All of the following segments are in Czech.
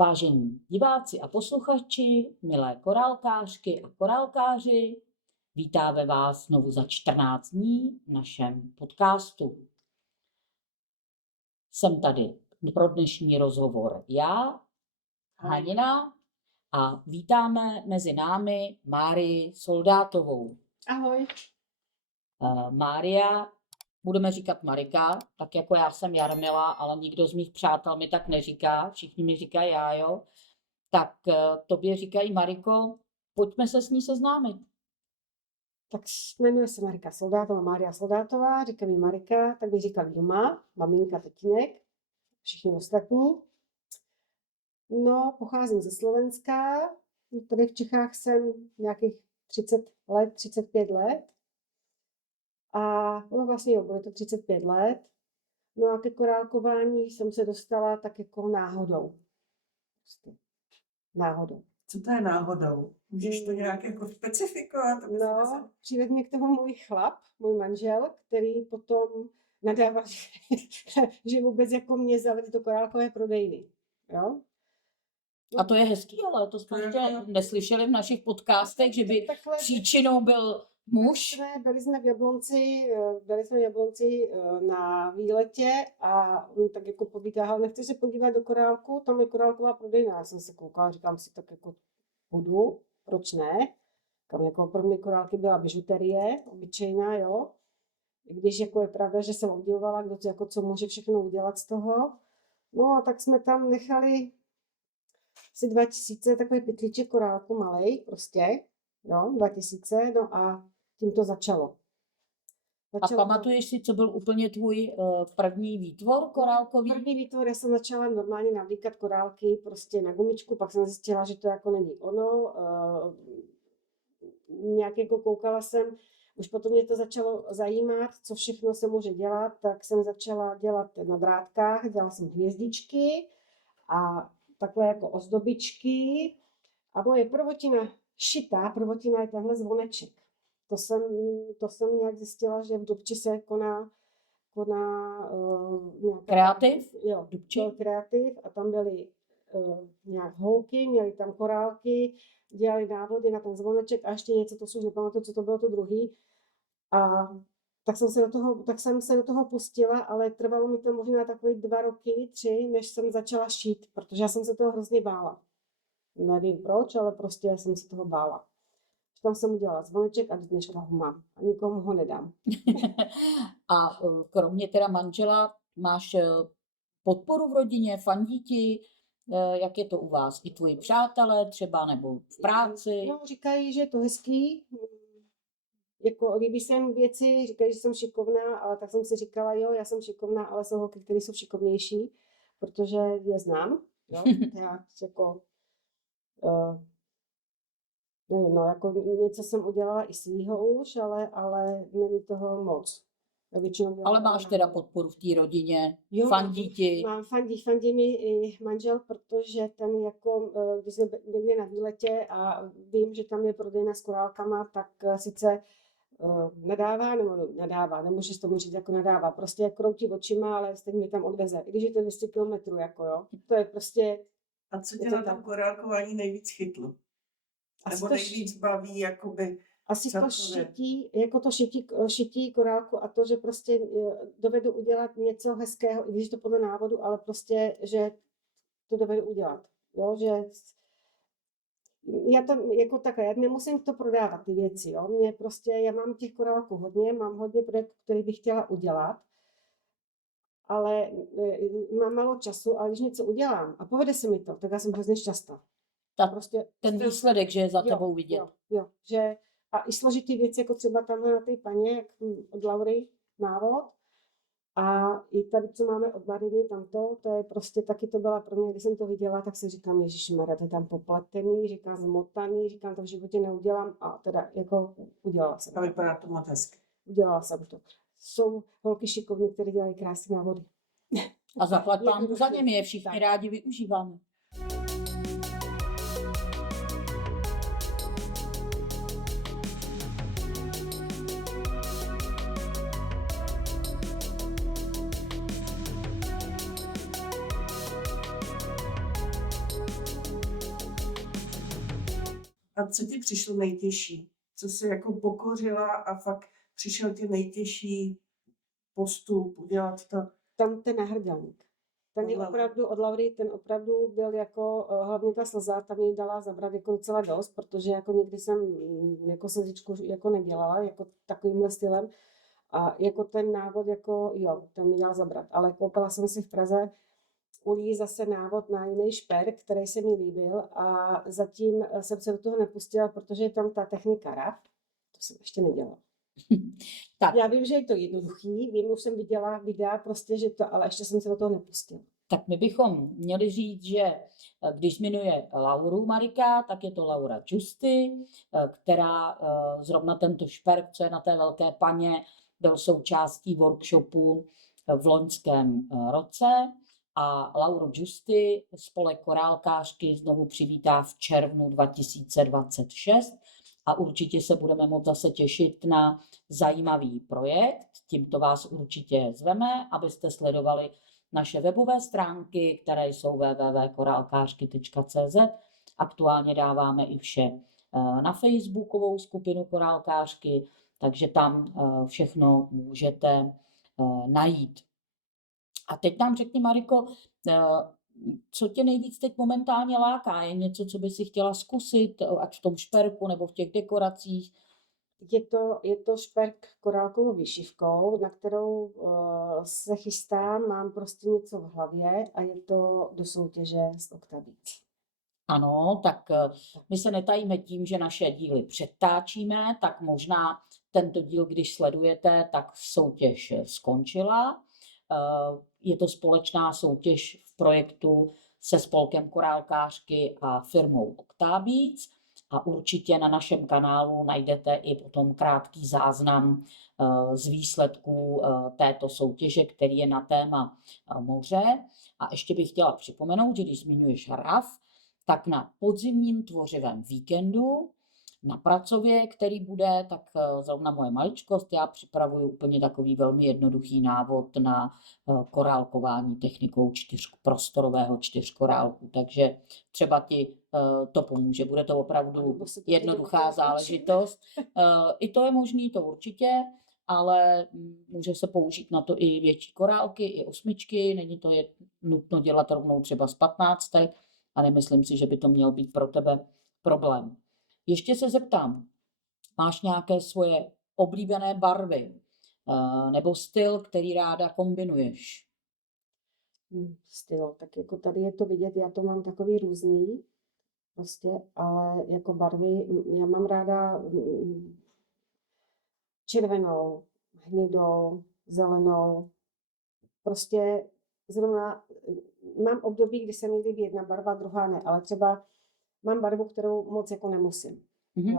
Vážení diváci a posluchači, milé korálkářky a korálkáři, vítáme vás znovu za 14 dní v našem podcastu. Jsem tady pro dnešní rozhovor já, Hanina, a vítáme mezi námi Márii Soldátovou. Ahoj. Mária, budeme říkat Marika, tak jako já jsem Jarmila, ale nikdo z mých přátel mi tak neříká, všichni mi říkají Jájo, tak tobě říkají Mariko, pojďme se s ní seznámit. Tak jmenuje se Marika Soldátová, Mária Soldátová, říká mi Marika, tak bych říkal doma, maminka, tatínek, všichni ostatní. No, pocházím ze Slovenska, tady v Čechách jsem nějakých 30 let, 35 let. A vlastně bude to 35 let. No a ke korálkování jsem se dostala tak jako náhodou. Náhodou. Co to je náhodou? Můžeš to nějak jako specifikovat? No, přivedl mě k tomu můj chlap, můj manžel, který potom nadával, že vůbec jako mě zavedl do korálkové prodejny. Jo? A to je hezký, ale to jsme ještě neslyšeli v našich podcastech, že by příčinou byl muž. Byli jsme v Jablonci na výletě a on tak jako povídal, nechceš se podívat do korálku, tam je korálková prodejna. Já jsem se koukala, říkám si, tak jako budu, proč ne? Kam jako pro mě korálky byla bižuterie, obyčejná, jo. I když jako je pravda, že jsem obdivovala, kdo to, jako co může všechno udělat z toho. No a tak jsme tam nechali asi 2000 takový pytlíček korálku malej prostě, jo, 2000, no a tím to začalo. A pamatuješ si, co byl úplně tvůj první výtvor korálkový? První výtvor, já jsem začala normálně navlíkat korálky prostě na gumičku, pak jsem zjistila, že to jako není ono. Nějak jako koukala jsem, už potom mě to začalo zajímat, co všechno se může dělat, tak jsem začala dělat na drátkách, dělala jsem hvězdičky a takové jako ozdobičky. A moje prvotina je tenhle zvoneček. To jsem nějak zjistila, že v Dubči se koná kreativ? Jo, byl kreativ a tam byly nějak holky, měly tam korálky, dělali návody na ten zvoneček a ještě něco, to si už nepamatuju, co to bylo to druhý. A tak jsem se do toho pustila, ale trvalo mi to možná takový 2 roky, 3, než jsem začala šít, protože já jsem se toho hrozně bála. Nevím proč, ale prostě jsem se toho bála. Tam jsem udělala zvoneček a dneška ho mám. A nikomu ho nedám. A kromě teda manžela máš podporu v rodině, fandí ti? Jak je to u vás? I tvoji přátelé třeba, nebo v práci? No, říkají, že je to hezký. Jako líbí se jim věci, říkají, že jsem šikovná, ale tak jsem si říkala, jo, já jsem šikovná, ale jsou holky, které jsou šikovnější, protože je znám. Jo? Já jako... nevím, no, jako něco jsem udělala i svýho už, ale není toho moc. Ale máš teda podporu v té rodině, jo, fandí ti? Fandí mi i manžel, protože ten jako, když jsme někde na výletě a vím, že tam je prodejna s korálkama, tak sice nadává, nemůžeš tomu říct jako nadává, prostě jak kroutí očima, ale stejně mě tam odveze, i když je to 200 kilometrů, jako jo, to je prostě... A co tě na tom korálkování nejvíc chytlo? Nebo nejvíc baví, jakoby... Asi to šití korálku a to, že prostě dovedu udělat něco hezkého, i když to podle návodu, ale prostě, že to dovedu udělat. Jo, že já to jako takhle, já nemusím to prodávat, ty věci, jo. Mě prostě, já mám těch korálků hodně, mám hodně projektů, který bych chtěla udělat, ale mám málo času, ale když něco udělám a povede se mi to, tak já jsem hrozně šťastná. Prostě ten výsledek, že je za tebou vidět. Jo, že a i složitý věci, jako třeba tamhle na té paně, od Laury návod. A i tady, co máme od Mariny, tamto, to je prostě taky to byla pro mě, když jsem to viděla, tak si říkám, ježišmarja, to je tam popletený, říkám zmotaný, říkám, to v životě neudělám a teda jako udělala jsem. A vypadá to moc hezky. Udělala jsem to. Jsou holky šikovní, které dělají krásné návody. A zaplať pánu za němi, je všichni rádi využíváme. A co ti přišlo nejtěžší? Co jsi jako pokořila a fakt přišel ti nejtěžší postup udělat to? Tam ten náhrdelník. Ten je Od Laury. opravdu od Laury, ten opravdu byl jako, hlavně ta slza, tam mi dala zabrat jako docela dost, protože jako nikdy jsem jako slzičku jako nedělala, jako takovýmhle stylem. A jako ten návod, jako jo, ten mi dal zabrat. Ale koupila jsem si v Praze u Lí zase návod na jiný šperk, který se mi líbil a zatím jsem se do toho nepustila, protože je tam ta technika RAF, to jsem ještě nedělala. Tak, Já vím, že je to jednoduchý, vím, už jsem viděla videa prostě, že to, ale ještě jsem se do toho nepustila. tak my bychom měli říct, že když jmenuje Lauru Marika, tak je to Laura Giusti, která zrovna tento šperk, co je na té velké paně, byl součástí workshopu v loňském roce. A Lauru Giusti spolek korálkářky znovu přivítá v červnu 2026 a určitě se budeme moct zase těšit na zajímavý projekt. Tímto vás určitě zveme, abyste sledovali naše webové stránky, které jsou www.korálkářky.cz. Aktuálně dáváme i vše na facebookovou skupinu Korálkářky, takže tam všechno můžete najít. A teď nám řekni, Mariko, co tě nejvíc teď momentálně láká? Je něco, co by si chtěla zkusit, ať v tom šperku nebo v těch dekoracích? Je to šperk korálkovou vyšivkou, na kterou se chystám, mám prostě něco v hlavě a je to do soutěže s Octabeats. Ano, tak my se netajíme tím, že naše díly předtáčíme, tak možná tento díl, když sledujete, tak soutěž skončila. Je to společná soutěž v projektu se spolkem Korálkářky a firmou Octabeats a určitě na našem kanálu najdete i potom krátký záznam z výsledků této soutěže, který je na téma moře. A ještě bych chtěla připomenout, že když zmiňuješ RAF, tak na podzimním tvořivém víkendu na Pracově, který bude, tak zrovna moje maličkost, já připravuju úplně takový velmi jednoduchý návod na korálkování technikou prostorového čtyřkorálku, takže třeba ti to pomůže. Bude to opravdu jednoduchá záležitost. I to je možný, to určitě, ale může se použít na to i větší korálky, i osmičky, není to nutno dělat rovnou třeba z 15, a nemyslím si, že by to měl být pro tebe problém. Ještě se zeptám, máš nějaké svoje oblíbené barvy nebo styl, který ráda kombinuješ? Styl, tak jako tady je to vidět, já to mám takový různý, prostě, ale jako barvy, já mám ráda červenou, hnědou, zelenou, prostě zrovna mám období, kdy se mi líbí jedna barva, druhá ne, ale třeba mám barvu, kterou moc jako nemusím.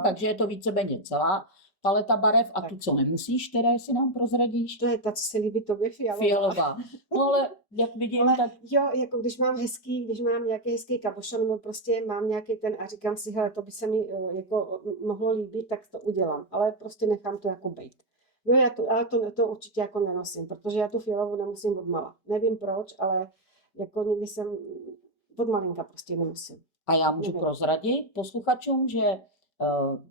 Takže je to víceméně celá paleta barev a Tak. tu, co nemusíš, které si nám prozradíš? To je ta, co se líbí tobě, fialová. Fialová. No ale jak vidím, Ale tak jo, jako když mám nějaký hezký kabošon, nebo prostě mám nějaký ten a říkám si, hele, to by se mi jako mohlo líbit, tak to udělám, ale prostě nechám to jako bejt. Jo, ale to určitě jako nenosím, protože já tu fialovou nemusím od mala. Nevím proč, ale jako nikdy jsem od malinka prostě nemusím. a já můžu Nevím. prozradit posluchačům, že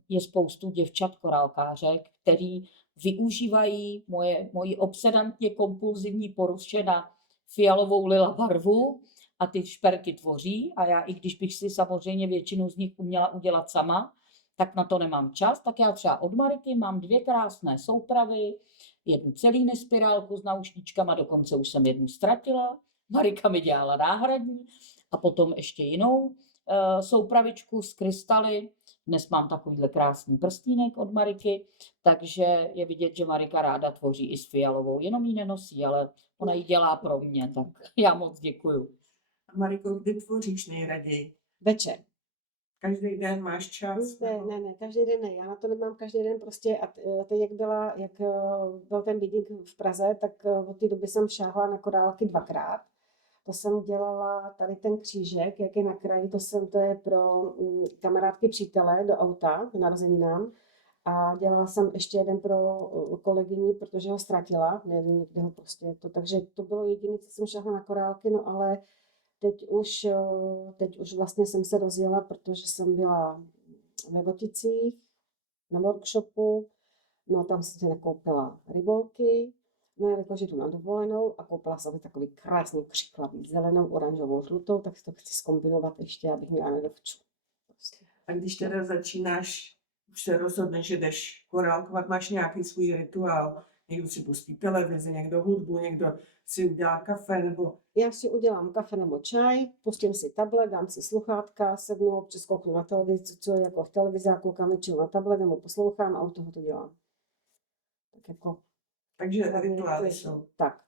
je spoustu děvčat korálkářek, který využívají moji obsedantně kompulzivní poruše na fialovou lila barvu a ty šperky tvoří a já, i když bych si samozřejmě většinu z nich uměla udělat sama, tak na to nemám čas, tak já třeba od Mariky mám 2 krásné soupravy, jednu celý spirálku s náušničkama, dokonce už jsem jednu ztratila, Marika mi dělala náhradní a potom ještě jinou soupravičku s krystaly. Dnes mám takovýhle krásný prstínek od Mariky, takže je vidět, že Marika ráda tvoří i s fialovou, jenom ji nenosí, ale ona ji dělá pro mě, tak já moc děkuju. Mariko, kdy tvoříš nejraději? Večer. Každý den máš čas? Ne, každý den ne. Já na to nemám každý den prostě. A teď, jak byl ten meeting v Praze, tak od té doby jsem šáhla na korálky 2krát. To jsem dělala tady ten křížek, jak je na kraji, to je pro kamarádky přítele do auta k narozeninám. A dělala jsem ještě jeden pro kolegyni, protože ho ztratila, nevím, někde ho prostě to. Takže to bylo jediné, co jsem šáhla na korálky, no ale teď už vlastně jsem se rozjela, protože jsem byla ve Voticích na workshopu. No tam jsem si nakoupila rybolky, no jelikož jdu na dovolenou a koupila jsem si takový krásný křiklavý zelenou, oranžovou, žlutou, tak si to chci zkombinovat ještě, abych měla nedovču. Prostě. A když teda začínáš, už se rozhodneš, že jdeš korálkovat, máš nějaký svůj rituál. Někdo si pustí televizi, někdo hudbu, někdo si udělá kafe, nebo Já si udělám kafe nebo čaj, pustím si tablet, dám si sluchátka, sednu, občas kouknu na televizi, co je jako v televizi, a koukám většinou na tablet nebo poslouchám a u toho to dělám. Tak jako... takže rituály jsou. Tak.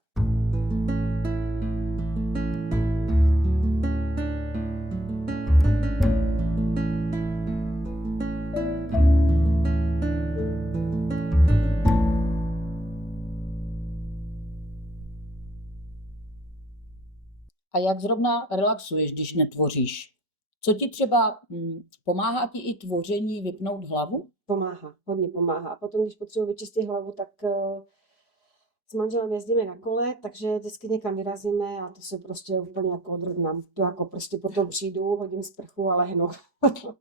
A jak zrovna relaxuješ, když netvoříš? Co ti třeba pomáhá ti i tvoření vypnout hlavu? Pomáhá, hodně pomáhá. A potom, když potřebuji vyčistit hlavu, tak s manželem jezdíme na kole, takže vždycky někam vyrazíme a to se prostě úplně jako odrovnám. To jako prostě potom přijdu, hodím sprchu a lehnu.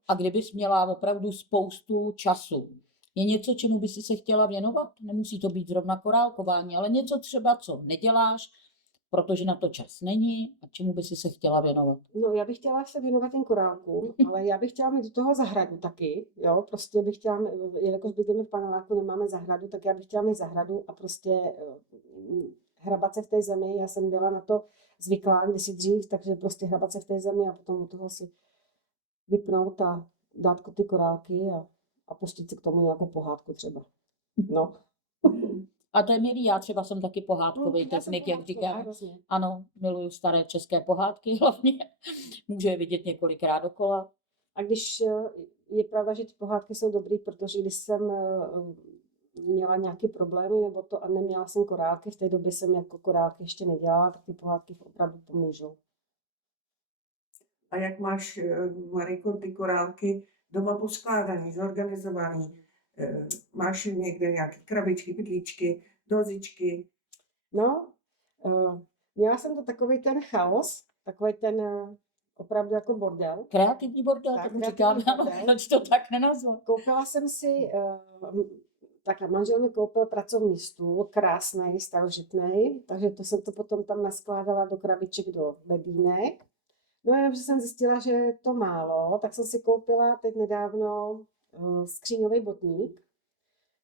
A kdybys měla opravdu spoustu času, je něco, čemu by si se chtěla věnovat? Nemusí to být zrovna korálkování, ale něco třeba, co neděláš, protože na to čas není a čemu by si se chtěla věnovat? No, já bych chtěla se věnovat těm korálkům, ale já bych chtěla mít do toho zahradu taky, jo, prostě bych chtěla, jelikož bydlíme v paneláku, nemáme zahradu, tak já bych chtěla mít zahradu a prostě hrabat se v té zemi, já jsem byla na to zvyklá kdysi dřív, takže prostě hrabat se v té zemi a potom u toho si vypnout a dát ty korálky a pustit si k tomu nějakou pohádku třeba. No. A to je milý, já třeba jsem taky pohádkový Já jsem technik, jak pohádková, říkám. hrozně. Ano, miluju staré české pohádky hlavně. Může je vidět několikrát dokola. A když je pravda, že ty pohádky jsou dobrý, protože když jsem měla nějaké problémy nebo to a neměla jsem korálky, v té době jsem jako korálky ještě nedělala, tak ty pohádky opravdu pomůžou. A jak máš, Mariko, ty korálky doma poskládaný, zorganizovaný? Máš někde nějaké krabičky, pytlíčky, dozičky? No, měla jsem to takový ten chaos, takový ten opravdu jako bordel. Kreativní bordel, Tak, tomu kreativní říkám, ano, bordel. proč to tak nenazvat? Koupila jsem si, takhle manžel mi koupil pracovní stůl, krásný, starožitný, takže to jsem to potom tam naskládala do krabiček, do bedínek. No jenom, že jsem zjistila, že je to málo, tak jsem si koupila teď nedávno skříňový botník,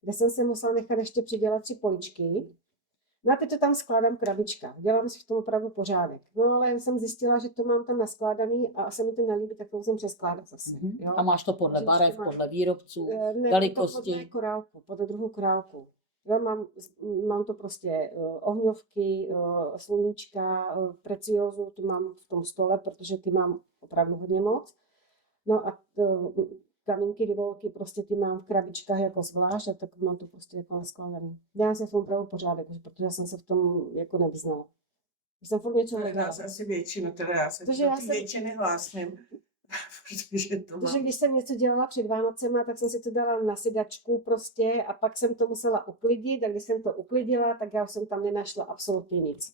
kde jsem si musela nechat ještě přidělat 3 poličky. No a teď to tam skládám v krabičkách. Dělám si v tom opravdu pořádek. No ale jsem zjistila, že to mám tam naskládaný a se mi to nelíbí, tak to musím přeskládat zase. Jo? A máš to podle Takže barev, to máš- podle výrobců, Ne, velikosti. podle korálku, podle druhu korálku. Jo, mám to prostě ohňovky, sluníčka, preciózu, tu mám v tom stole, protože ty mám opravdu hodně moc. No a kamínky, rybolky, prostě ty mám v krabičkách jako zvlášť, a tak mám to prostě jako naskládaný. Dělám si v tom opravdu pořádek, protože já jsem se v tom jako nevyznala. Jsem furt něco To je hledala. nás asi většinu, teda já se Protože do já té jsem- většiny hlásím, protože to Protože mám. když jsem něco dělala před Vánocema, tak jsem si to dala na sedačku prostě a pak jsem to musela uklidit a když jsem to uklidila, tak já už jsem tam nenašla absolutně nic.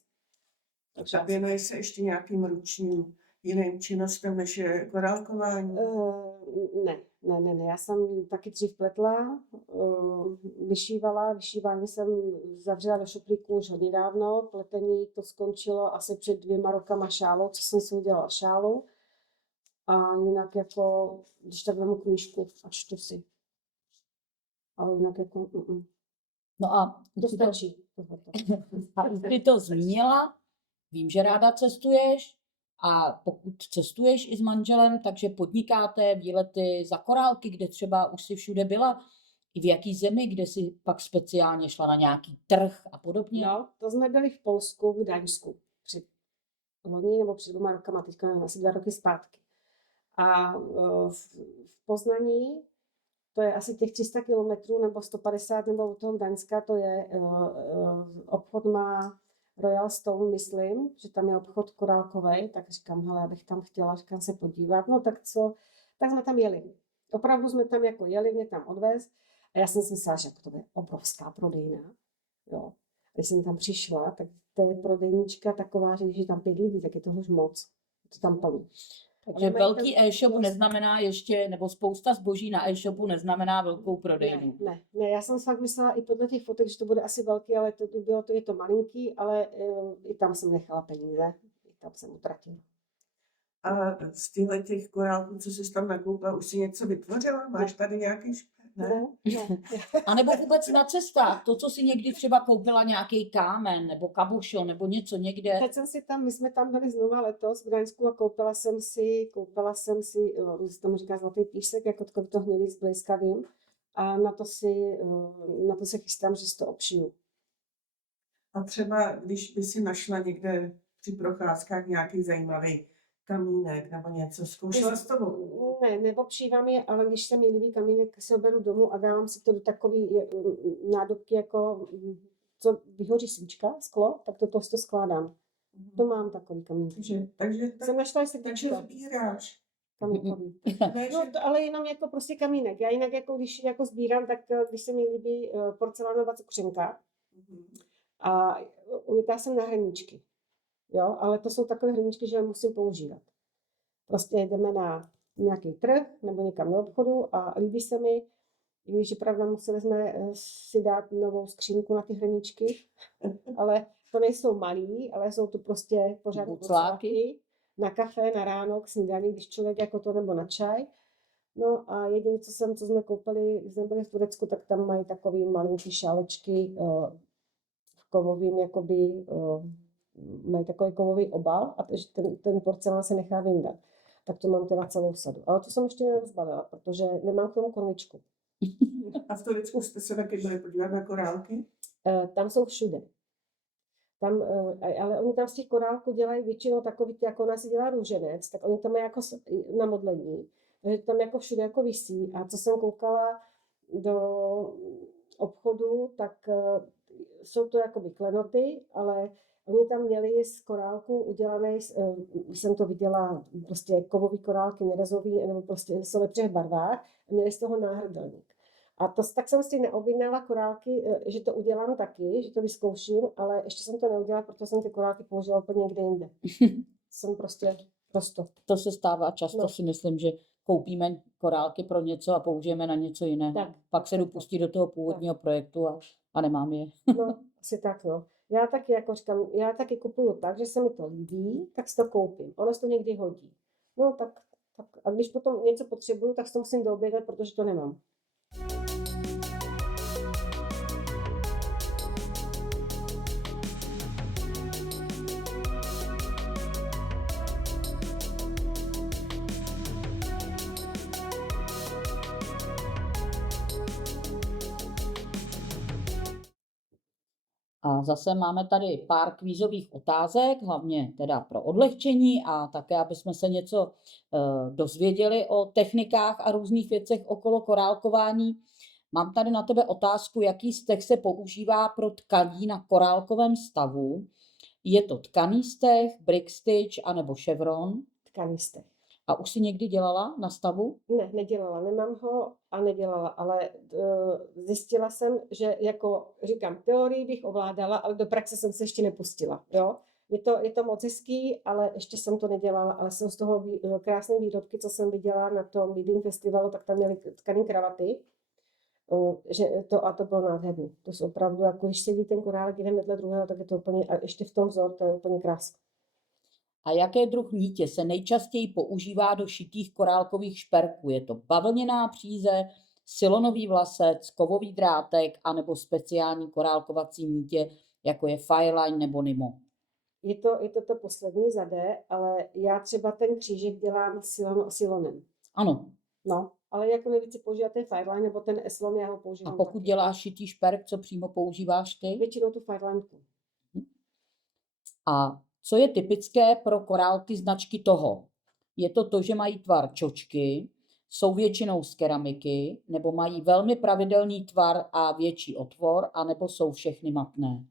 Takže A věnuješ se ještě nějakým ručním jiným činnostem, než je korálkování? Ne. Já jsem taky dřív pletla, vyšívala. Vyšívání jsem zavřela do šuplíku už hodně dávno. Pletení to skončilo asi před 2 rokama šálou, co jsem si udělala šálu. A jinak jako, když tak vemu knížku a čtu si. Ale jinak jako, No a to stačí. ty to zmínila, vím, že ráda cestuješ a pokud cestuješ i s manželem, takže podnikáte výlety za korálky, kde třeba už si všude byla, i v jaký zemi, kde si pak speciálně šla na nějaký trh a podobně. No, to jsme byli v Polsku, v Gdaňsku. Před loni nebo před 2 rokama, teďka nevím, asi 2 roky zpátky. A v Poznaní, to je asi těch 300 kilometrů nebo 150 nebo od toho Gdaňska, to je, obchod má Royal Stone, myslím, že tam je obchod korálkový, tak říkám, hele, já bych tam chtěla, říkám se podívat, no tak co, tak jsme tam jeli. Opravdu jsme tam jako jeli, mě tam odvez a já jsem si myslela, že to je obrovská prodejna, jo. Když jsem tam přišla, tak to je prodejnička taková, že když je tam 5 lidí, tak je to už moc, to tam plný. Takže Ale mají velký tam e-shop vlastně- neznamená ještě, nebo spousta zboží na e-shopu neznamená velkou prodejnu. Ne, já jsem fakt myslela i podle těch fotek, že to bude asi velký, ale je to malinký, ale i tam jsem nechala peníze, i tam jsem utratila. A z těchto těch korálků, co jsi tam nakoupila, už si něco vytvořila? Máš tady nějaký Ne. A nebo vůbec na cestách, to, co si někdy třeba koupila nějaký kámen, nebo kabušo, nebo něco někde. Teď jsem si tam, my jsme tam byli znova letos v Gdaňsku a koupila jsem si, se tomu říká zlatý písek, jako takový to hnědý s blejskavým. A na to se chystám, že si to obšiju. A třeba, když by si našla někde při procházkách nějaký zajímavý kamínek nebo něco, zkoušela s tobou? Ne, neobšívám je, ale když se mi líbí kamínek, se ho beru domů a dávám si to do takový nádobky, jako co vyhoří svíčka, sklo, tak to skládám. To mám takový kamínky. Takže Jsem našla i takže srdíčka sbíráš. kamínkový. Ne, No, že- to, ale jenom jako prostě kamínek. Já jinak jako když jako sbírám, tak když se mi líbí porcelánová cukřenka Mhm. a ujetá jsem na hrníčky. Jo, ale to jsou takové hrníčky, že je musím používat. Prostě jdeme na nějaký trh nebo někam do obchodu a líbí se mi, i když je pravda, museli jsme si dát novou skřínku na ty hrníčky, ale to nejsou malý, ale jsou to prostě pořádné Bucláky. bucláky na kafe, na ráno, k snídani, když člověk jako to, nebo na čaj. No a jediné, co jsme koupili, když jsme byli v Turecku, tak tam mají takový malinký šálečky v kovovým, jakoby, mají takový kovový obal a ten porcelán se nechá vyndat. Tak to mám teda celou sadu. Ale to jsem ještě nerozbalila, protože nemám k tomu konvičku. A v Turecku jste se taky byli podívat na korálky? Tam jsou všude. Tam, ale oni tam z těch korálků dělají většinou takový, jako ona si dělá růženec, tak oni tam mají jako na modlení. Takže tam jako všude jako visí. A co jsem koukala do obchodu, tak jsou to jakoby klenoty, ale oni tam měli z korálku udělané, jsem to viděla, prostě kovový korálky, nerezový, nebo prostě jsou ve 3 barvách, a měli z toho náhrdelník. A tak jsem si neobjednala korálky, že to udělám taky, že to vyzkouším, ale ještě jsem to neudělala, protože jsem ty korálky použila úplně někde jinde. Jsem prostě. To se stává často, No. si myslím, že koupíme korálky pro něco a použijeme na něco jiného. Tak. Pak se jdu pustit do toho původního projektu a nemám je. No, asi tak, no. Já taky, jako říkám, já taky kupuju tak, že se mi to líbí, tak si to koupím. Ono se to někdy hodí. No, tak. A když potom něco potřebuju, tak si to musím doobědat, protože to nemám. A zase máme tady pár kvízových otázek, hlavně teda pro odlehčení a také, aby jsme se něco dozvěděli o technikách a různých věcech okolo korálkování. Mám tady na tebe otázku, jaký steh se používá pro tkaní na korálkovém stavu. Je to tkaný steh, brick stitch anebo chevron? Tkaný steh. A už si někdy dělala na stavu? Ne, nedělala, nemám ho a nedělala, ale zjistila jsem, že jako říkám, teorii bych ovládala, ale do praxe jsem se ještě nepustila, jo. Je to moc hezký, ale ještě jsem to nedělala, ale jsou z toho krásné výrobky, co jsem viděla na tom Wedding festivalu, tak tam měli tkaný kravaty, to bylo nádherný. To jsou opravdu, jako když sedí ten korálek jeden vedle druhého, tak je to úplně, a ještě v tom vzor, to je úplně krásné. A jaké druh nítě se nejčastěji používá do šitých korálkových šperků? Je to bavlněná příze, silonový vlasec, kovový drátek anebo speciální korálkovací nítě, jako je Fireline nebo Nimo? Je to poslední za D, ale já třeba ten křížek dělám silonem. Ano. No, ale jako nejvíce používat ten Fireline nebo ten Eslon, já ho A používám pokud taky. děláš šitý šperk, co přímo používáš ty? Většinou tu Firelinku. A co je typické pro korálky značky Toho? Je to, že mají tvar čočky, jsou většinou z keramiky, nebo mají velmi pravidelný tvar a větší otvor, anebo jsou všechny matné?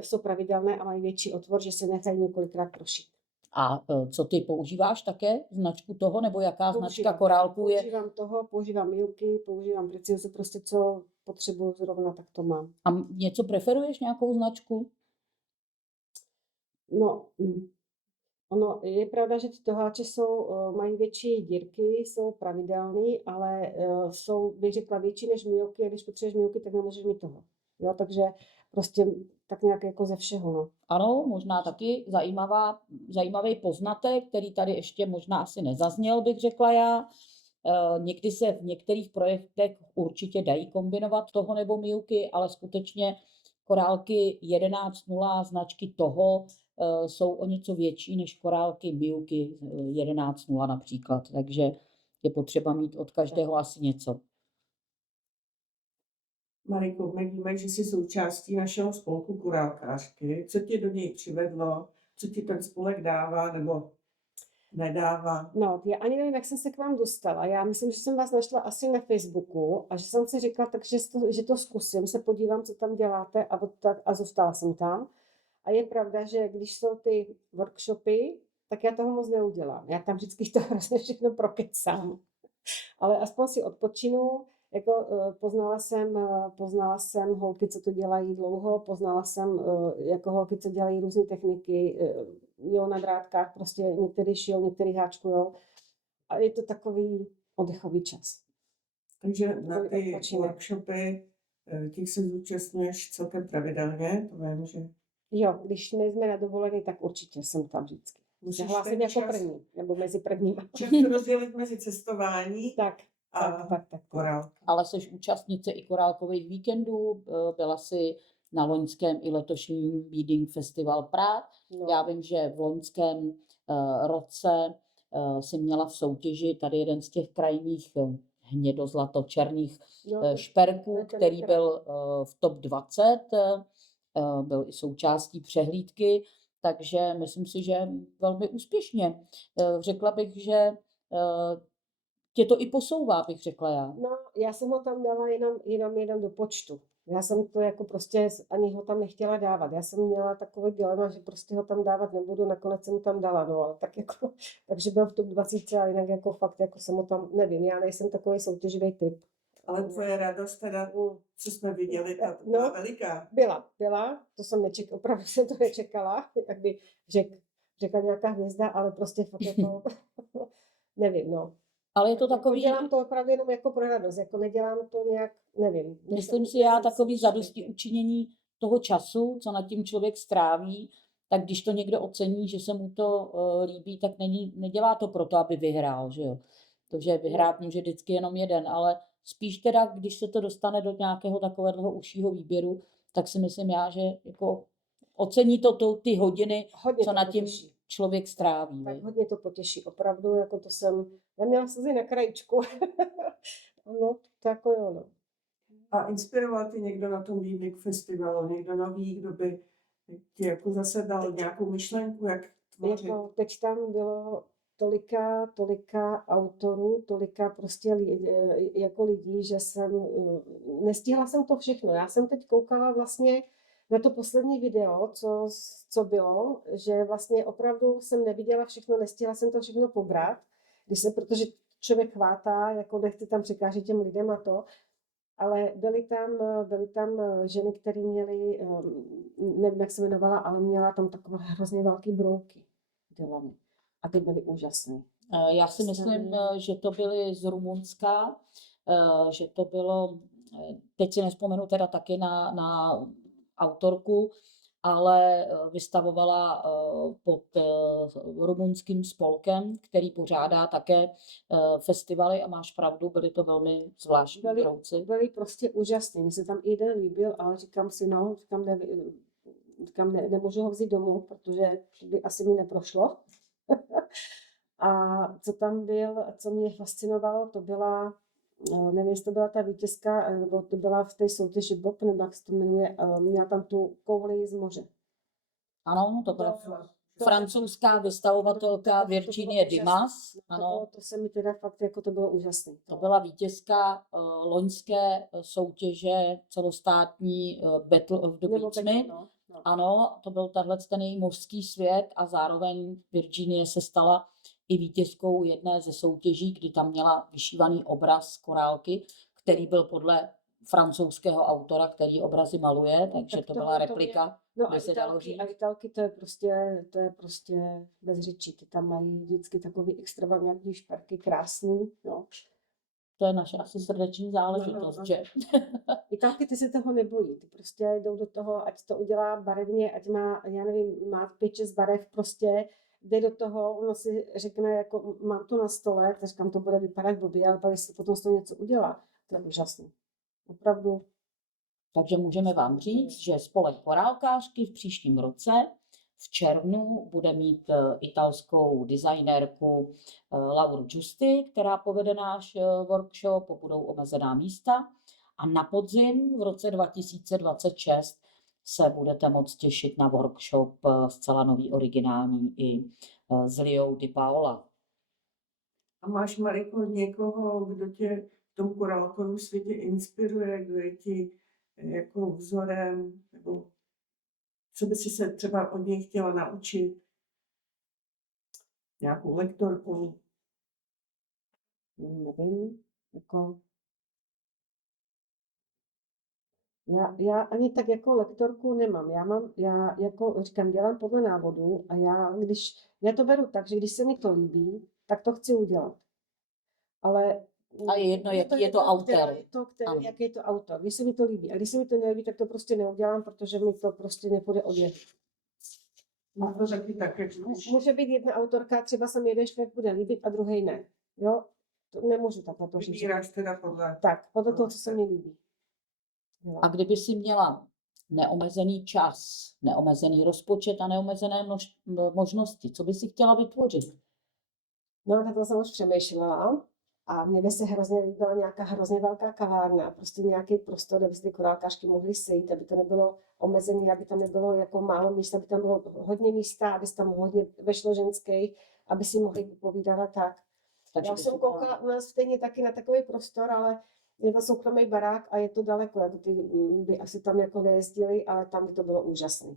Jsou pravidelné a mají větší otvor, že se nechají několikrát prošít. A co ty používáš také? Značku Toho, nebo jaká značka korálků je? Používám Toho, používám Milky, používám Precioso, prostě co potřebuju zrovna, tak to mám. A něco preferuješ, nějakou značku? No, Ono je pravda, že ty toháče mají větší dírky, jsou pravidelný, ale jsou, bych řekla, větší než mílky, a když potřebuješ mílky, tak nemůžeš mít toho. Jo, takže prostě tak nějak jako ze všeho, no. Ano, možná taky zajímavý poznatek, který tady ještě možná asi nezazněl, bych řekla já. Někdy se v některých projektech určitě dají kombinovat toho nebo mílky, ale skutečně korálky 11.0 značky toho jsou o něco větší než korálky mílky 11.0 například, takže je potřeba mít od každého asi něco. Mariko, my víme, že jsi součástí našeho spolku korálkářky. Co tě do něj přivedlo? Co ti ten spolek dává nebo nedává? No, já ani nevím, jak jsem se k vám dostala. Já myslím, že jsem vás našla asi na Facebooku a že jsem si řekla, takže že to zkusím, se podívám, co tam děláte a zůstala jsem tam. A je pravda, že když jsou ty workshopy, tak já toho moc neudělám. Já tam vždycky to hrozně všechno prokecám. Ale aspoň si odpočinu. Jako poznala jsem holky, co to dělají dlouho, poznala jsem jako holky, co dělají různé techniky, jo, na drátkách, prostě některý šijou, některý háčkujou. A je to takový oddechový čas. Takže na Takový ty odpočinek. workshopy těch se zúčastňuješ celkem pravidelně, to vím, že Jo, když nejsme na dovolený, tak určitě jsem tam vždycky. musíš Hlásím ten jako čas, první, nebo mezi prvními. čas rozdělit mezi cestování Tak, a tak. korálky. Ale jsi účastnice i korálkových víkendů, byla jsi na loňském i letošním Beading Festival Prague. No. Já vím, že v loňském roce si měla v soutěži tady jeden z těch krajních hnědozlato-černých Jo, šperků, to je který ten byl v top 20, byl i součástí přehlídky, takže myslím si, že velmi úspěšně. Řekla bych, že tě to i posouvá, bych řekla já. No, já jsem ho tam dala jenom do počtu. Já jsem to jako prostě ani ho tam nechtěla dávat. Já jsem měla takový dilema, že prostě ho tam dávat nebudu, nakonec jsem ho tam dala, no, ale tak jako, takže byl v top 20 a jinak jako fakt, jako jsem ho tam, nevím, já nejsem takový soutěživý typ. Ale tvoje radost teda, co jsme viděli, ta No. byla veliká. Byla, to jsem nečekala, opravdu jsem to nečekala, jak by řekla nějaká hvězda, ale prostě fakt jako, nevím, no. Ale je to takový, Dělám to opravdu jenom jako pro radost, jako nedělám to nějak, nevím. myslím si já, takový zadosti učinění toho času, co nad tím člověk stráví, tak když to někdo ocení, že se mu to líbí, tak nedělá to proto, aby vyhrál, že jo. To, že vyhrát může vždycky jenom jeden, ale spíš teda, když se to dostane do nějakého takového užšího výběru, tak si myslím já, že jako ocení to ty hodiny, Hodně co to nad tím potěší. člověk stráví. Tak viď? hodně to potěší, opravdu, jako to já měla slzy na krajičku. No, to jako jo, no. A inspiroval tě někdo na tom Beading Festivalu, někdo nový, kdo by ti jako zase dal nějakou myšlenku, jak tvořit? Jako teď tam bylo tolika autorů, tolika prostě jako lidí, že nestihla jsem to všechno. Já jsem teď koukala vlastně na to poslední video, co bylo, že vlastně opravdu jsem neviděla všechno, nestihla jsem to všechno pobrat, protože člověk chvátá, jako nechce tam překážet těm lidem a to, ale byly tam ženy, které měly, nevím, jak se jmenovala, ale měla tam takové hrozně velké brouky dělané. A ty byly úžasné. Já si myslím, že to byly z Rumunska, že to bylo, teď si nevzpomenu teda taky na autorku, ale vystavovala pod rumunským spolkem, který pořádá také festivaly a máš pravdu, byly to velmi zvláštní brouci. Byly prostě úžasné. Mně se tam i jeden líbil, ale říkám si, nemůžu ho vzít domů, protože by asi mi neprošlo. A co tam co mě fascinovalo, to byla, nevím, jestli to byla ta vítězka, nebo to byla v té soutěži Bob, nebo jak se to jmenuje, měla tam tu kouli z moře. Ano, to byla francouzská vystavovatelka Virginie Dimas. Ano. To se mi teda fakt, jako to bylo úžasné. To byla vítězka loňské soutěže celostátní Battle of the Beatsmith. No. Ano, to byl ten její mořský svět a zároveň Virginie se stala i vítězkou jedné ze soutěží, kdy tam měla vyšívaný obraz korálky, který byl podle francouzského autora, který obrazy maluje, takže Tak to tohle byla to mě- replika, No a by se dalo Italky, a říct. Italky to je prostě bez řečí. Ty tam mají vždycky takový extravagantní šperky, krásný, no. To je naše asi srdeční záležitost, no. že? Italky ty se toho nebojí, ty prostě jdou do toho, ať to udělá barevně, ať má, já nevím, má 5-6 barev prostě, jde do toho, ono si řekne, jako mám to na stole, tak říkám, to bude vypadat blbě, ale pak jestli potom z toho něco udělá, to je úžasný. Opravdu. Takže můžeme vám říct, že spolek Korálkářky v příštím roce v červnu bude mít italskou designérku Lauru Giusti, která povede náš workshop, budou omezená místa. A na podzim v roce 2026 se budete moct těšit na workshop zcela nový, originální i s Liou Di Paola. A máš, Mariko, někoho, kdo tě v tom korálkovém světě inspiruje, kdo je ti jako vzorem, nebo co by si se třeba od něj chtěla naučit? Nějakou lektorku? Nevím, jako... Já ani tak jako lektorku nemám. Já jako říkám, dělám podle návodu a já to beru tak, že když se mi to líbí, tak to chci udělat. Ale A je jedno, jaký je to autor. Ano. Jaký je to autor. Když se mi to líbí. A když se mi to nelíbí, tak to prostě neudělám, protože mi to prostě nepůjde odjet. A to taky tak, jak když... Může být jedna autorka, třeba se mi jeden šperk bude líbit a druhý ne. Jo? To nemůžu takhle to říct. Vybíráš teda podle... Tak, podle toho, co se mi líbí. A kdyby si měla neomezený čas, neomezený rozpočet a neomezené možnosti, co by si chtěla vytvořit? No, tak to jsem už přemýšlela a mně by se hrozně líbila nějaká hrozně velká kavárna, prostě nějaký prostor, kde by ty korálkařky mohly sejít, aby to nebylo omezené, aby tam nebylo jako málo místa, aby tam bylo hodně místa, aby tam hodně vešlo ženský, aby si mohli povídat a tak. Takže Já jsem koukala u nás stejně taky na takový prostor, ale je to soukromý barák a je to daleko, jako ty by asi tam jako nejezdili, ale tam by to bylo úžasné.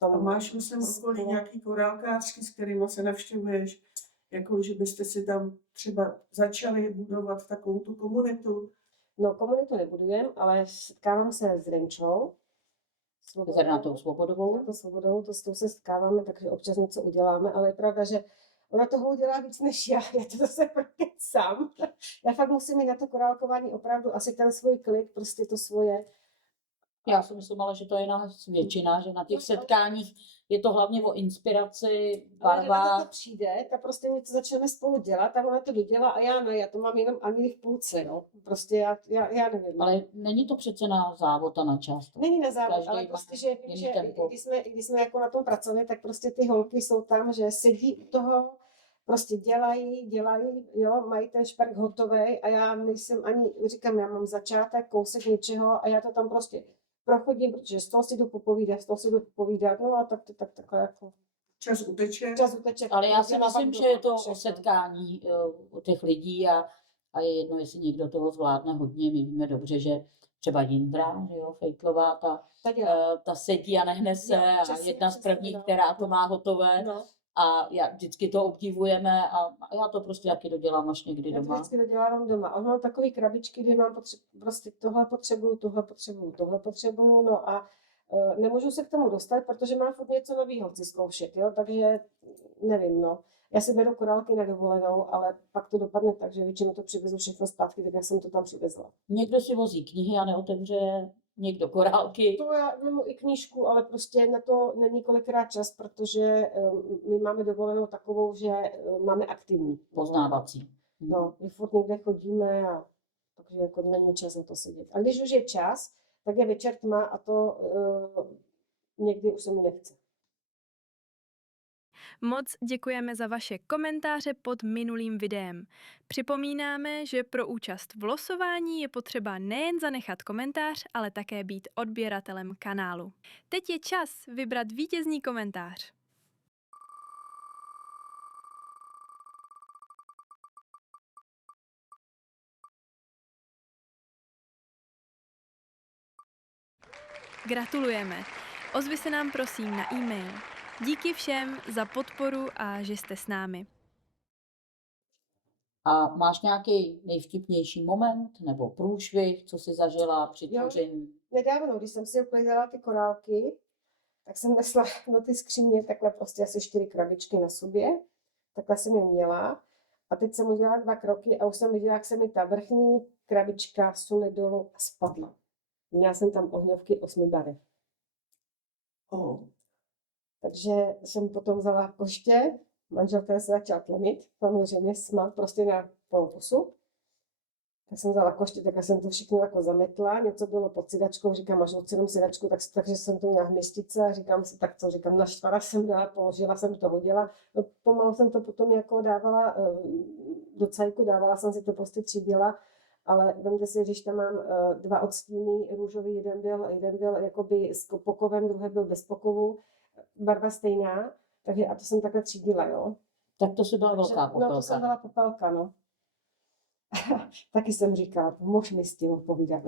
A máš, myslím, okolí nějaký korálkářky, s kterými se navštěvuješ, jako že byste si tam třeba začali budovat takovou tu komunitu? No, komunitu nebudujeme, ale setkávám se s Renčou. Zrnatou Svobodovou. To s tou se setkáváme, takže občas něco uděláme, ale je pravda, že ona toho udělá víc než já to zase prokecám. Já fakt musím mít na to korálkování opravdu asi ten svůj klid, prostě to svoje. Já si myslím, ale že to je nás většina, že na těch setkáních je to hlavně o inspiraci, Ale na barvách. to přijde, tak prostě něco začneme spolu dělat a ona to dodělá a já ne, já to mám jenom ani v půlce, no. Prostě já nevím. Ale není to přece na závod a na čas. Není na závod, Každý ale má prostě, že jiný tempo. když jsme jako na tom pracovali, tak prostě ty holky jsou tam, že sedí u toho, prostě dělají, jo, mají ten šperk hotový a já nejsem ani, říkám, já mám začátek, kousek něčeho a já to tam prostě prochodím, protože z toho si jdu popovídat, no a takhle jako. Čas uteče. Ale já si myslím, že je to o setkání o těch lidí a je jedno, jestli někdo toho zvládne hodně. My víme dobře, že třeba Jindra, že jo, Fejtlová, ta sedí a nehne se a jedna z prvních, která to má hotové. No. A vždycky to obdivujeme a já to prostě taky dodělám až někdy doma. Já to vždycky dodělávám doma. A mám takový krabičky, kde mám prostě tohle potřebuju, no a nemůžu se k tomu dostat, protože mám furt něco nového chci zkoušet, jo, takže nevím, no. Já si beru korálky na dovolenou, ale pak to dopadne tak, že většinou to přivezu všechno zpátky, tak jak jsem to tam přivezla. Někdo si vozí knihy a neotevře, někdo korálky. To já mám i knížku, ale prostě na to není kolikrát čas, protože my máme dovolenou takovou, že máme aktivní. Poznávací. No, my furt někde chodíme a takže jako není čas na to sedět. A když už je čas, tak je večer tma a to někdy už se mi nechce. Moc děkujeme za vaše komentáře pod minulým videem. Připomínáme, že pro účast v losování je potřeba nejen zanechat komentář, ale také být odběratelem kanálu. Teď je čas vybrat vítězný komentář. Gratulujeme. Ozvi se nám prosím na e-mail. Díky všem za podporu a že jste s námi. A máš nějaký nejvtipnější moment nebo průšvih, co jsi zažila při Jo. tvoření? Nedávno, když jsem si uklidala ty korálky, tak jsem nesla do ty skříně takhle prostě asi 4 krabičky na sobě. Takhle jsem je měla. A teď jsem udělala 2 kroky a už jsem viděla, jak se mi ta vrchní krabička sune dolů a spadla. Měla jsem tam ohňovky 8 barev. Oh. Takže jsem potom vzala koště, manžel ten se začal tlumit, samozřejmě smát prostě na plnou pusu. Tak jsem vzala koště, takhle jsem to všechno jako zametla, něco bylo pod sedačkou, říkám, až odsedím sedačku, takže jsem to měla v městice a říkám si, tak co, říkám, naštvala jsem dala, položila jsem to, hodila. No, pomalu jsem to potom jako dávala do cajku, dávala jsem si to prostě třídila, ale vemte si, když tam mám 2 odstíny růžový, jeden byl jakoby s pokovem, druhý byl bez pokovu, barva stejná, takže a to jsem takhle třídila, jo. Tak to si byla velká popelka. No, to jsem byla popelka, no. Taky jsem říkala, mož mi s tím odpovídat,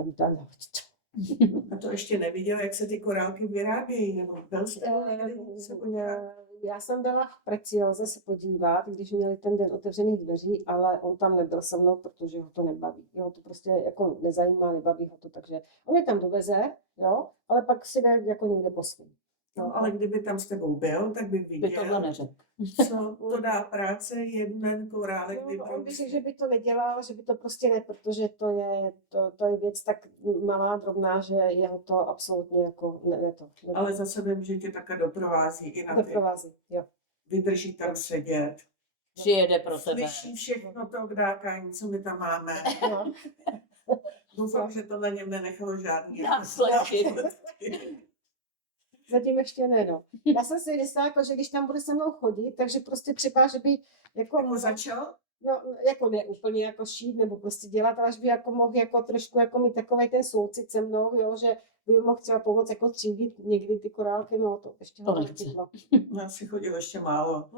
A to ještě neviděl, jak se ty korálky vyrábějí, nebo byl jsi tam někdy se podívat? Já jsem byla v Precioze se podívat, když měli ten den otevřených dveří, ale on tam nebyl se mnou, protože ho to nebaví. Jeho to prostě jako nezajímá, nebaví ho to, takže on je tam doveze, jo, ale pak si jde jako někde po svým. No, ale kdyby tam s tebou byl, tak by By tohle viděl, neřekl. co to dá práce, jeden korálek No, on by vybrousí. řekl, že by to nedělal, že by to prostě ne, protože to je věc tak malá, drobná, že jeho to absolutně jako ne to. Ale zase vím, že tě také doprovází i na ty. Doprovází, jo. Vydrží tam sedět. Přijede pro tebe. Slyší všechno to vdákání, co my tam máme. No. Doufám, že to na něm nenechalo žádný Následky. Zatím ještě ne, no. Já jsem si myslela, jako, že když tam bude se mnou chodit, takže prostě třeba, že by Jako začal? no, jako ne úplně jako šít nebo prostě dělat, ale že by jako mohl jako trošku jako mít takový ten soucit se mnou, jo, že by mohl třeba pomoct jako třídit někdy ty korálky, no to ještě To ho nechci. nechytlo. No, asi chodil ještě málo.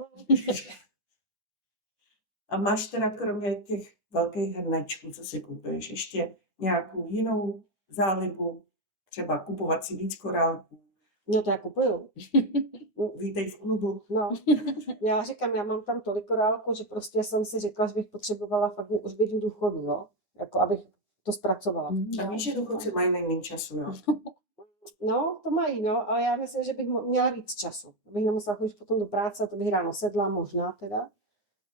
A máš teda kromě těch velkých hrnečků, co si kupuješ, ještě nějakou jinou zálibu? Třeba kupovat si víc korálků? No to já kupuju. Vítej v klubu. No, já říkám, já mám tam tolik korálku, že prostě jsem si řekla, že bych potřebovala fakt už být v důchodu, jo, jako abych to zpracovala. A víš, že důchodci mají nejméně času, jo? No, to mají, no, ale já myslím, že bych měla víc času. Abych nemusela chodit potom do práce, to bych ráno sedla, možná teda.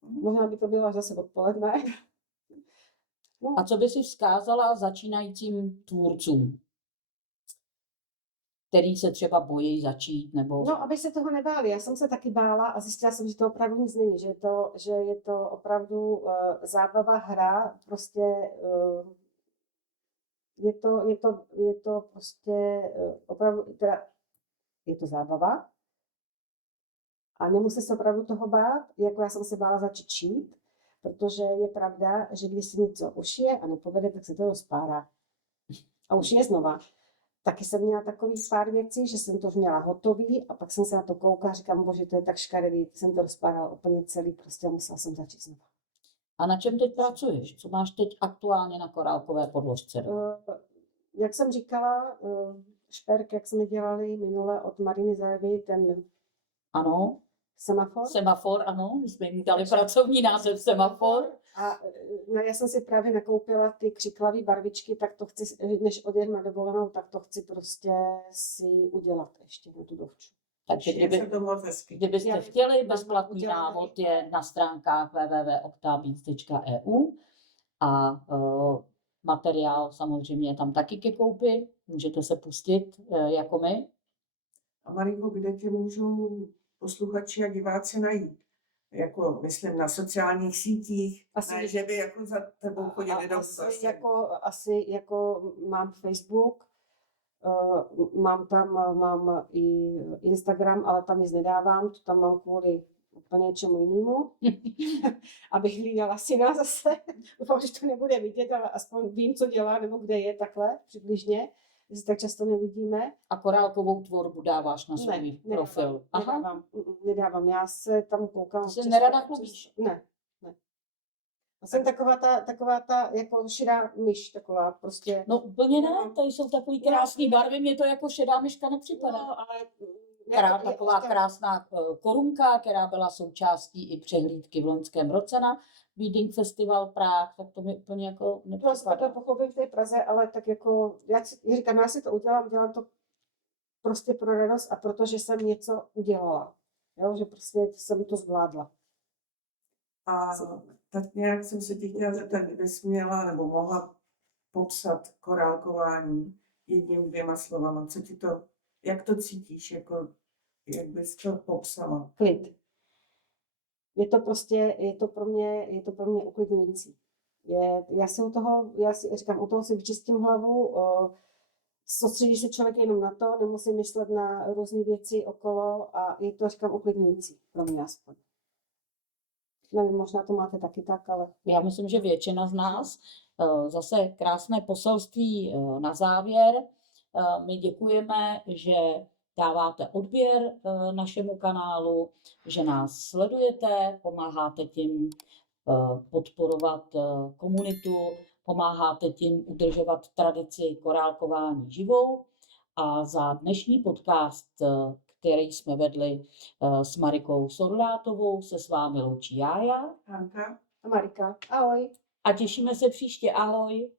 Možná by to bylo až zase odpoledne. No, A co by si vzkázala začínajícím tvůrcům, který se třeba bojí začít, nebo... no, aby se toho nebáli. Já jsem se taky bála a zjistila jsem, že to opravdu nic není, že je to opravdu zábava, hra, prostě je to prostě opravdu, teda je to zábava a nemusí se opravdu toho bát, jako já jsem se bála začít šít, protože je pravda, že když se něco ušije a nepovede, tak se to rozpárá. A ušije znova. Taky jsem měla takový pár věcí, že jsem to už měla hotový a pak jsem se na to koukala a říkám, bože, to je tak škaredý, jsem to rozpárala úplně celý, prostě musela jsem začít znova. A na čem teď pracuješ? Co máš teď aktuálně na korálkové podložce? Jak jsem říkala, šperk, jak jsme dělali minule od Mariny Zajevy, ten Ano, semafor. semafor, ano, my jsme jim dali pracovní název semafor. A no, já jsem si právě nakoupila ty křiklavé barvičky, tak to chci, než odjedu na dovolenou, tak to chci prostě si udělat ještě na tu dovču. Takže Je to moc hezky. kdybyste Já chtěli, mám bezplatný udělaný. návod je na stránkách www.octabeats.eu a materiál samozřejmě je tam taky ke koupi, můžete se pustit jako my. A Marinko, kde tě můžou posluchači a diváci najít? Jako, myslím, na sociálních sítích, Asi- ne, že by jako za tebou chodili do asi jako mám Facebook, mám i Instagram, ale tam nic nedávám, to tam mám kvůli úplně něčemu jinému, abych hlídala syna zase. Doufám, že to nebude vidět, ale aspoň vím, co dělá, nebo kde je takhle přibližně, že se tak často nevidíme. A korálkovou tvorbu dáváš na svůj profil. Nedávám, já se tam koukám. Ty se nerada chlubíš? Ne. Já jsem taková ta jako šedá myš, taková prostě. No úplně ne, tady jsou takový krásný barvy, mě to jako šedá myška nepřipadá. No, ale taková krásná korunka, která byla součástí i přehlídky v loňském roce na Vídeň Festival Prague, tak to mi úplně jako To jsem nepřipadá. takhle pochopím v té Praze, ale tak jako, říkám, já si to dělám to prostě pro radost a protože jsem něco udělala. Jo, že prostě jsem to zvládla. A tak nějak jsem se tě chtěla zeptat, kdybys měla nebo mohla popsat korálkování jedním, 2 slovama. Co ti to, jak to cítíš, jako, jak bys to popsala? Klid. Je to pro mě uklidňující. Já si říkám, u toho si vyčistím hlavu, soustředí se člověk jenom na to, nemusí myslet na různé věci okolo a je to, říkám, uklidňující pro mě aspoň. Nevím, možná to máte taky tak, ale Já myslím, že většina z nás. Zase krásné poselství na závěr. My děkujeme, že dáváte odběr našemu kanálu, že nás sledujete, pomáháte tím podporovat komunitu, pomáháte tím udržovat tradici korálkování živou. A za dnešní podcast, který jsme vedli s Marikou Sorulátovou, se s vámi loučí Jája Hanka? a Marika, ahoj. a těšíme se příště. Ahoj!